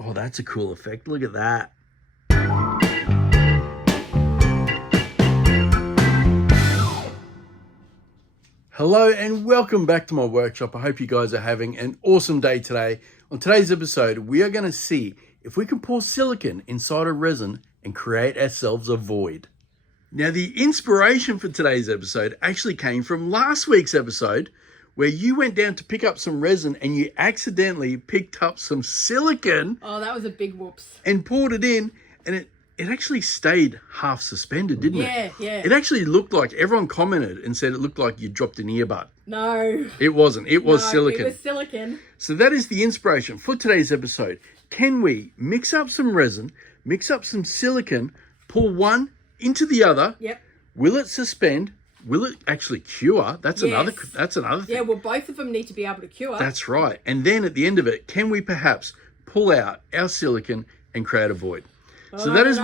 Oh, that's a cool effect. Look at that. Hello and welcome back to my workshop. I hope you guys are having an awesome day today. On today's episode, we are going to see if we can pour silicone inside a resin and create ourselves a void. Now, the inspiration for today's episode actually came from last week's episode where you went down to pick up some resin and you accidentally picked up some silicone. Oh, that was a big whoops. And poured it in, and it actually stayed half suspended, didn't it? Yeah. It actually looked like, everyone commented and said it looked like you dropped an earbud. No. It wasn't. It was silicone. It was silicone. So that is the inspiration for today's episode. Can we mix up some resin, mix up some silicone, pour one into the other? Yep. Will it suspend? Will it actually cure? That's another thing. Yeah, well, both of them need to be able to cure. That's right. And then at the end of it, can we perhaps pull out our silicone and create a void? So that is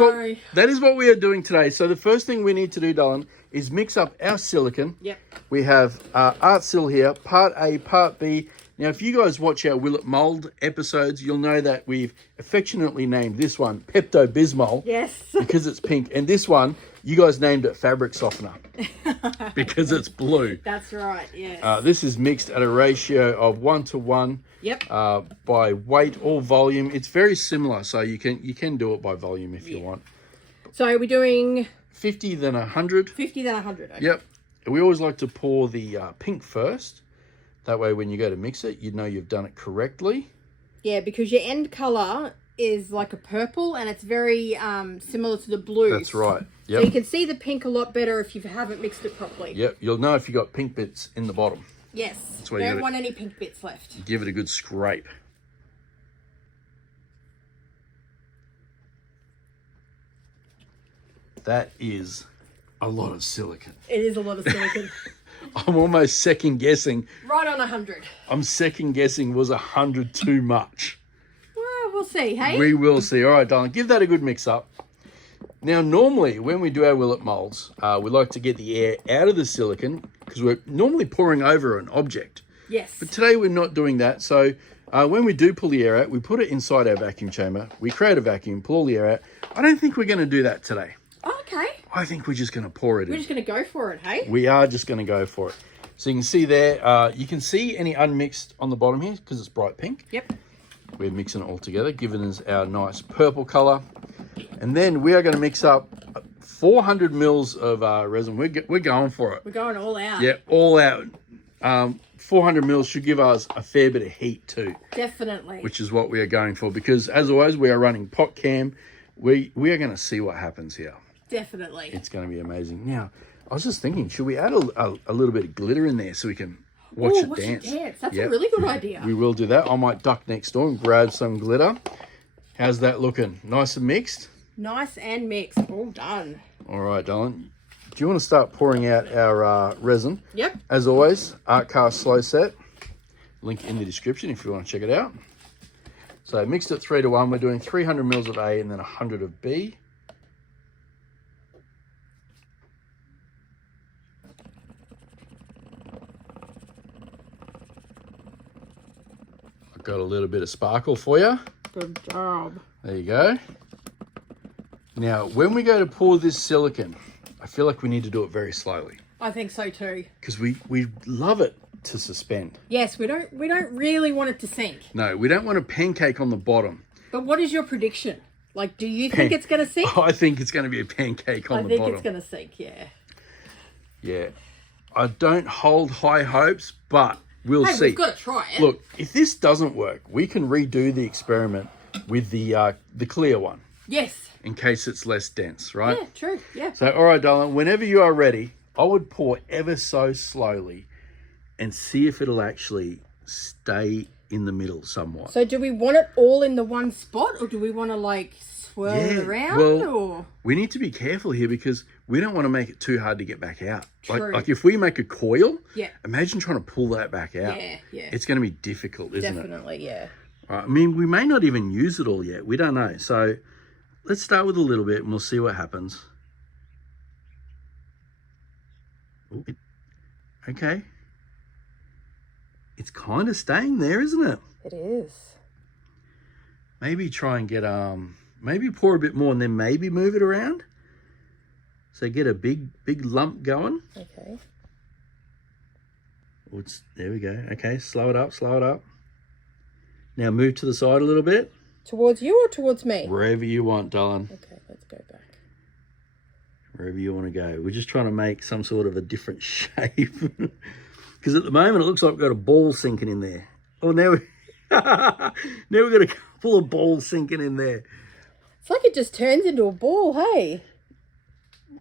what we are doing today. So the first thing we need to do, darling, is mix up our silicone. Yep. We have Art Sil here, part A, part B. Now, if you guys watch our Will It Mold episodes, you'll know that we've affectionately named this one Pepto-Bismol. Yes. Because it's pink. And this one, you guys named it Fabric Softener because it's blue. That's right, yes. This is mixed at a ratio of 1:1. Yep. By weight or volume. It's very similar, so you can do it by volume if you want. So we're doing 50 then 100. 50 then 100. Okay. Yep. We always like to pour the pink first. That way when you go to mix it, you know you've done it correctly. Yeah, because your end colour is like a purple and it's very similar to the blue. That's right. Yep. So you can see the pink a lot better if you haven't mixed it properly. Yep. You'll know if you got pink bits in the bottom. Yes. That's why Don't want any pink bits left. Give it a good scrape. That is a lot of silicone. It is a lot of silicone. I'm almost second guessing. Right on 100. I'm second guessing, was 100 too much? Well, we'll see, hey? We will see. All right, darling, give that a good mix up. Now, normally when we do our Will It molds, we like to get the air out of the silicone because we're normally pouring over an object. Yes. But today we're not doing that. So when we do pull the air out, we put it inside our vacuum chamber. We create a vacuum, pull all the air out. I don't think we're going to do that today. Okay. I think we're just going to pour it in. We're just going to go for it, hey? We are just going to go for it. So you can see there, you can see any unmixed on the bottom here because it's bright pink. Yep. We're mixing it all together, giving us our nice purple color. And then we are going to mix up 400 mils of resin. We're going for it. We're going all out. Yeah, all out. 400 mils should give us a fair bit of heat too. Definitely. Which is what we are going for because as always, we are running pot cam. We are going to see what happens here. Definitely. It's going to be amazing. Now, I was just thinking, should we add a little bit of glitter in there so we can watch it dance? That's a really good idea. We will do that. I might duck next door and grab some glitter. How's that looking? Nice and mixed? Nice and mixed. All done. All right, darling. Do you want to start pouring out our resin? Yep. As always, Art Cast Slow Set. Link in the description if you want to check it out. So mixed at 3:1. We're doing 300 mils of A and then 100 of B. Got a little bit of sparkle for you. Good job. There you go. Now, when we go to pour this silicone, I feel like we need to do it very slowly. I think so too. Because we love it to suspend. Yes, we don't really want it to sink. No, we don't want a pancake on the bottom. But what is your prediction? Like, do you think it's going to sink? I think it's going to be a pancake on the bottom. I think it's going to sink, yeah. Yeah. I don't hold high hopes, but we'll see. We've got to try it. Look, if this doesn't work, we can redo the experiment with the clear one. Yes. In case it's less dense, right? Yeah, true. Yeah. So, all right, darling, whenever you are ready, I would pour ever so slowly and see if it'll actually stay in the middle somewhat. So do we want it all in the one spot or do we want to like swirl it around? Or we need to be careful here because we don't want to make it too hard to get back out. True. Like if we make a coil, yeah, imagine trying to pull that back out. Yeah. It's going to be difficult, isn't it? Definitely, yeah. All right, I mean, we may not even use it all yet. We don't know. So let's start with a little bit and we'll see what happens. Ooh. Okay. It's kind of staying there, isn't it? It is. maybe try and get, maybe pour a bit more and then maybe move it around. So get a big lump going. Okay. There we go. Okay, slow it up, slow it up. Now move to the side a little bit. Towards you or towards me? Wherever you want, darling. Okay, let's go back. Wherever you want to go. We're just trying to make some sort of a different shape. Because at the moment it looks like we've got a ball sinking in there. Oh, now we've got a couple of balls sinking in there. It's like it just turns into a ball, hey?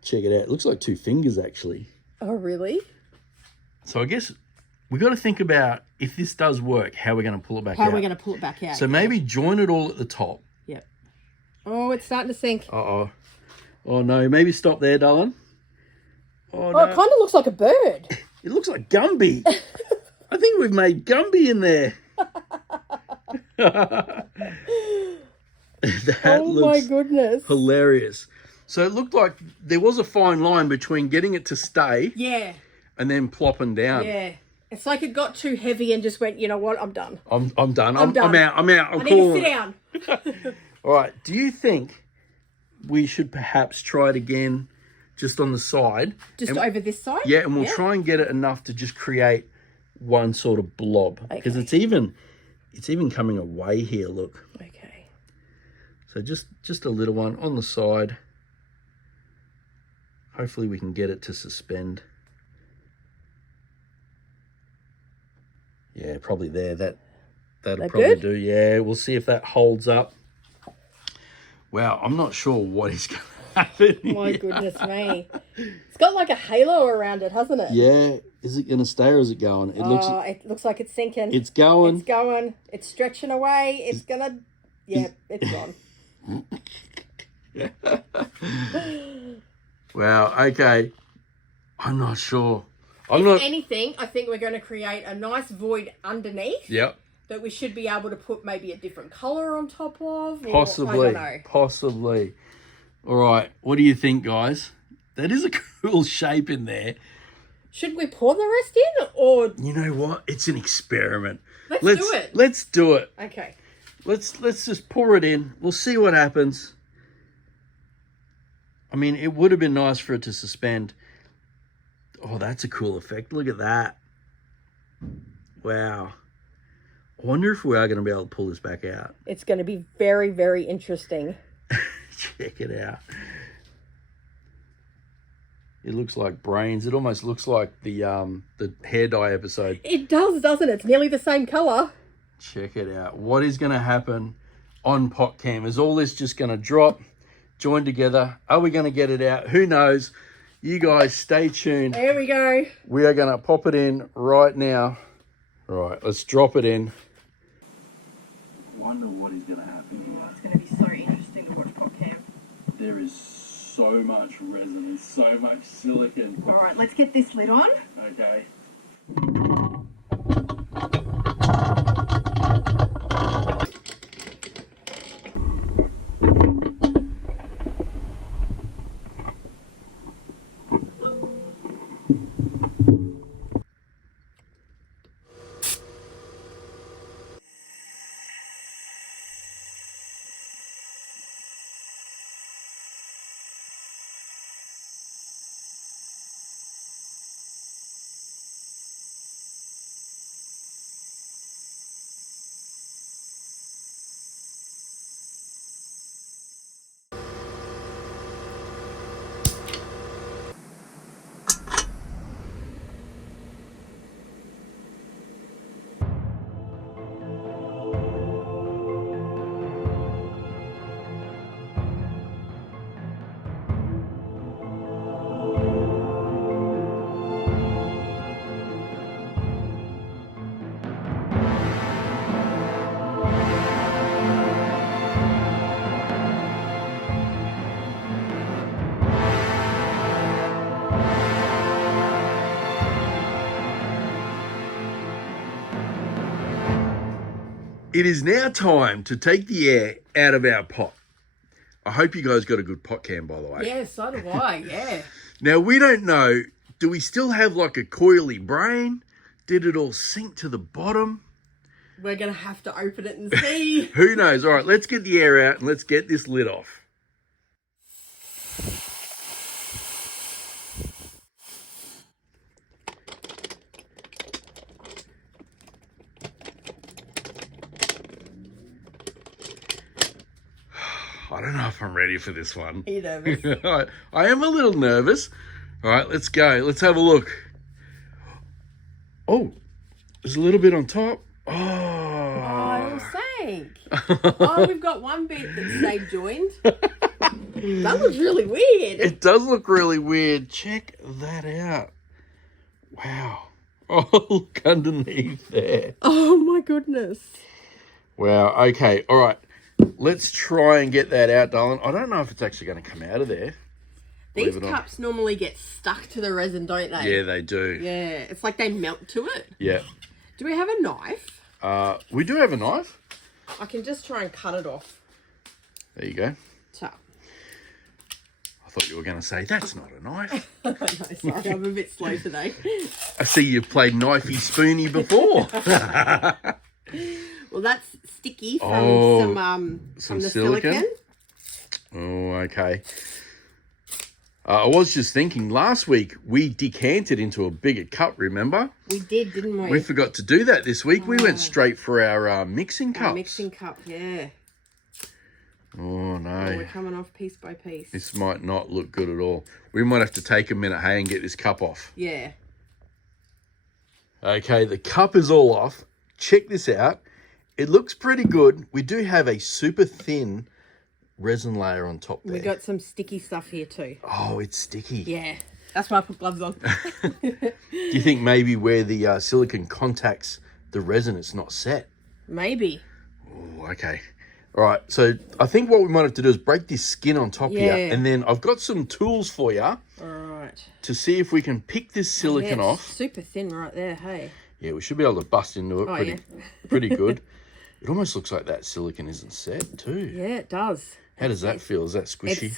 Check it out. It looks like 2 fingers, actually. Oh, really? So I guess we've got to think about, if this does work, how we're going to pull it back out. How we're going to pull it back out. So maybe join it all at the top. Yep. Oh, it's starting to sink. Uh-oh. Oh, no. Maybe stop there, darling. Oh, no. Oh, it kind of looks like a bird. It looks like Gumby. I think we've made Gumby in there. That oh, my goodness. Hilarious. So it looked like there was a fine line between getting it to stay Yeah. and then plopping down. Yeah. It's like it got too heavy and just went, you know what, I'm done. I'm done. I'm done. I'm out. I need to sit down. All right. Do you think we should perhaps try it again just on the side? Just over this side? Yeah, and we'll try and get it enough to just create one sort of blob. Because it's even coming away here, look. Okay. So just a little one on the side. Hopefully we can get it to suspend. Yeah, probably there. That'll probably do. Yeah, we'll see if that holds up. Wow, I'm not sure what is going to happen. My goodness me. It's got like a halo around it, hasn't it? Yeah. Is it going to stay or is it going? It looks like it's sinking. It's going. It's going. It's stretching away. It's going to... Yeah, it's gone. Wow, okay. I'm not sure. If anything, I think we're going to create a nice void underneath. Yep. That we should be able to put maybe a different colour on top of. Possibly. I don't know. Possibly. All right. What do you think, guys? That is a cool shape in there. Should we pour the rest in or... You know what? It's an experiment. Let's do it. Let's do it. Okay. Let's just pour it in. We'll see what happens. I mean, it would have been nice for it to suspend. Oh, that's a cool effect. Look at that. Wow. I wonder if we are going to be able to pull this back out. It's going to be very, very interesting. Check it out. It looks like brains. It almost looks like the hair dye episode. It does, doesn't it? It's nearly the same colour. Check it out. What is going to happen on pot cam? Is all this just going to drop, join together? Are we going to get it out? Who knows? You guys stay tuned. There we go. We are going to pop it in right now. All right, let's drop it in. Wonder what is going to happen here. Oh, it's going to be so interesting to watch pot cam. There is so much resin and so much silicone. All right, let's get this lid on. Okay. It is now time to take the air out of our pot. I hope you guys got a good pot cam, by the way. Yeah, so do I, yeah. Now, we don't know, do we still have like a coily brain? Did it all sink to the bottom? We're going to have to open it and see. Who knows? All right, let's get the air out and let's get this lid off. I don't know if I'm ready for this one. Are you nervous? I am a little nervous. All right, let's go. Let's have a look. Oh, there's a little bit on top. Oh, it'll sank. Oh, we've got one bit that stayed joined. That looks really weird. It does look really weird. Check that out. Wow. Oh, look underneath there. Oh my goodness. Wow. Okay. All right. Let's try and get that out, darling. I don't know if it's actually going to come out of there. These cups normally get stuck to the resin, don't they? Yeah, they do. Yeah. It's like they melt to it. Yeah. Do we have a knife? We do have a knife. I can just try and cut it off. There you go. So. I thought you were going to say, that's not a knife. No, sorry, I'm a bit slow today. I see you've played knifey spoony before. Well, that's sticky from some the silicone. Oh, okay. I was just thinking, last week we decanted into a bigger cup, remember? We did, didn't we? We forgot to do that this week. We went straight for our mixing cups. Our mixing cup, yeah. Oh, no. Oh, we're coming off piece by piece. This might not look good at all. We might have to take a minute, hey, and get this cup off. Yeah. Okay, the cup is all off. Check this out. It looks pretty good. We do have a super thin resin layer on top there. We got some sticky stuff here too. Oh, it's sticky. Yeah, that's why I put gloves on. Do you think maybe where the silicone contacts the resin, it's not set? Maybe. Oh, okay. All right, so I think what we might have to do is break this skin on top here, and then I've got some tools for you. All right. To see if we can pick this silicone off. Super thin right there, hey. Yeah, we should be able to bust into it pretty good. It almost looks like that silicone isn't set too. Yeah, it does. How does that feel? Is that squishy?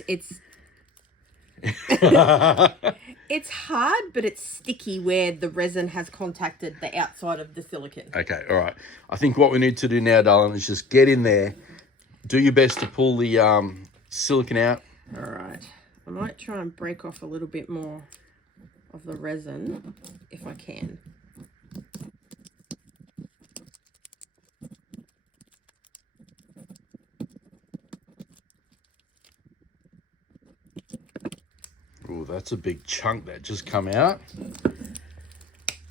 It's hard, but it's sticky where the resin has contacted the outside of the silicone. Okay, all right. I think what we need to do now, darling, is just get in there. Do your best to pull the silicone out. All right. I might try and break off a little bit more of the resin if I can. Oh, that's a big chunk that just come out.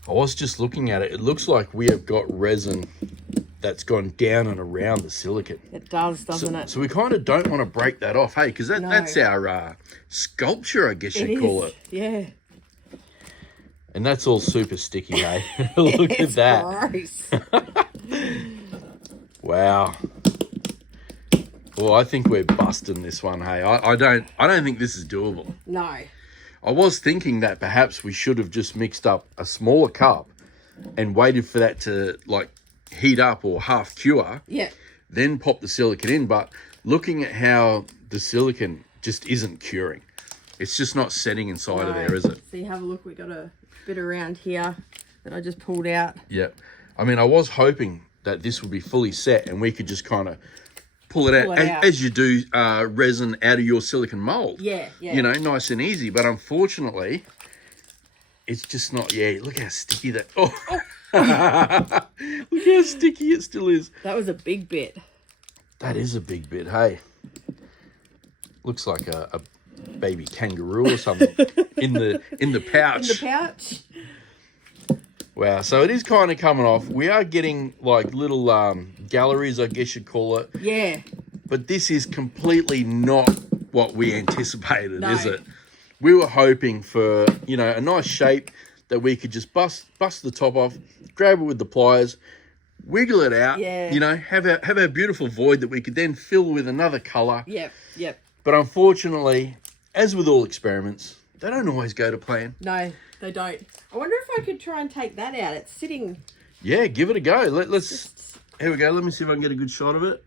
I was just looking at it. It looks like we have got resin that's gone down and around the silicone. It does, doesn't it? So we kind of don't want to break that off, hey, because that's our sculpture, I guess you'd call it. Yeah. And that's all super sticky, hey. Look at that. Gross. Wow. Well, I think we're busting this one, hey. I don't think this is doable. No. I was thinking that perhaps we should have just mixed up a smaller cup and waited for that to like heat up or half cure. Yeah. Then pop the silicone in. But looking at how the silicone just isn't curing. It's just not setting inside of there, is it? See, have a look. We got a bit around here that I just pulled out. Yeah. I mean, I was hoping that this would be fully set and we could just kind of pull it out as you do resin out of your silicone mold. Yeah, yeah. You know, nice and easy. But unfortunately, it's just not. Yeah, look how sticky that. Oh, look how sticky it still is. That was a big bit. That is a big bit. Hey, looks like a baby kangaroo or something in the pouch. In the pouch. Wow, so it is kind of coming off. We are getting like little galleries, I guess you'd call it. Yeah. But this is completely not what we anticipated, No. is it? We were hoping for, you know, a nice shape that we could just bust the top off, grab it with the pliers, wiggle it out, you know, have our beautiful void that we could then fill with another colour. Yep, yep. But unfortunately, as with all experiments, they don't always go to plan. No, they don't. I wonder if I could try and take that out. It's sitting... Yeah, give it a go. Let's... Here we go. Let me see if I can get a good shot of it.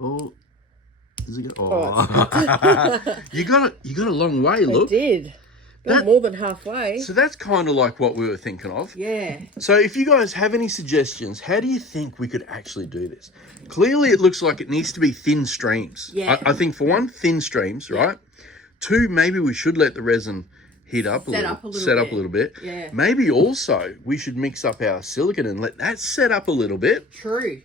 Oh, is it? Oh, you got a long way. Look, I did. Not more than halfway. So that's kind of like what we were thinking of. Yeah. So if you guys have any suggestions, how do you think we could actually do this? Clearly, it looks like it needs to be thin streams. Yeah. I think for one, thin streams, right? Two, maybe we should let the resin heat up a little. Set up a little bit. Yeah. Maybe also we should mix up our silicone and let that set up a little bit. True.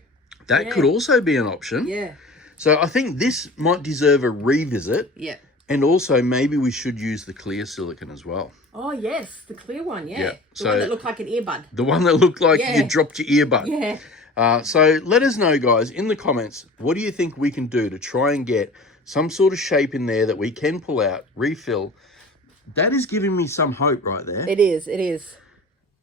That could also be an option. Yeah. So I think this might deserve a revisit. Yeah. And also maybe we should use the clear silicone as well. Oh, yes. The clear one, yeah. The so one that looked like an earbud. The one that looked like you dropped your earbud. Yeah. So let us know, guys, in the comments, what do you think we can do to try and get some sort of shape in there that we can pull out, refill? That is giving me some hope right there. It is. It is.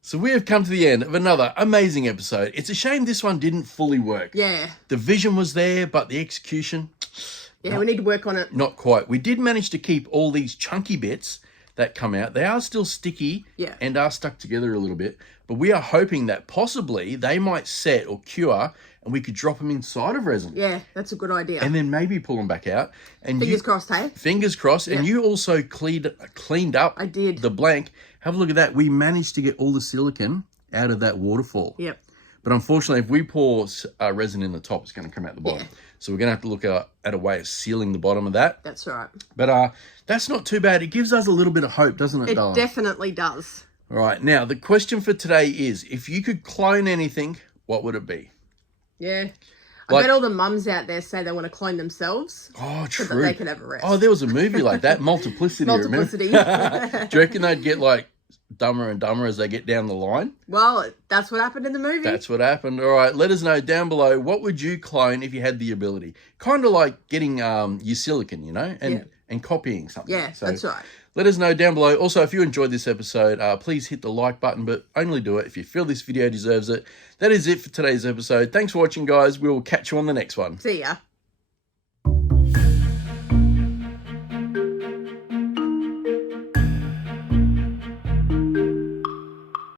So we have come to the end of another amazing episode. It's a shame this one didn't fully work. Yeah. The vision was there, but the execution... Yeah, we need to work on it. Not quite. We did manage to keep all these chunky bits that come out. They are still sticky and are stuck together a little bit. But we are hoping that possibly they might set or cure and we could drop them inside of resin. Yeah, that's a good idea. And then maybe pull them back out. And Fingers crossed, hey? Fingers crossed. And you also cleaned up I did. the blank. Have a look at that. We managed to get all the silicone out of that waterfall. Yep. But unfortunately, if we pour resin in the top, it's going to come out the bottom. Yeah. So we're going to have to look at a way of sealing the bottom of that. That's right. But that's not too bad. It gives us a little bit of hope, doesn't it, It darling? definitely does. All right. Now, the question for today is, if you could clone anything, what would it be? Yeah. I bet all the mums out there say they want to clone themselves. Oh, true. So that they can have a rest. Oh, there was a movie like that, Multiplicity. Multiplicity. Remember? Do you reckon they'd get like dumber and dumber as they get down the line? Well, that's what happened in the movie. That's what happened. All right, let us know down below, what would you clone if you had the ability? Kind of like getting your silicone, you know, and copying something. Yeah, so that's right. Let us know down below. Also, if you enjoyed this episode, please hit the like button, but only do it if you feel this video deserves it. That is it for today's episode. Thanks for watching, guys. We will catch you on the next one. See ya.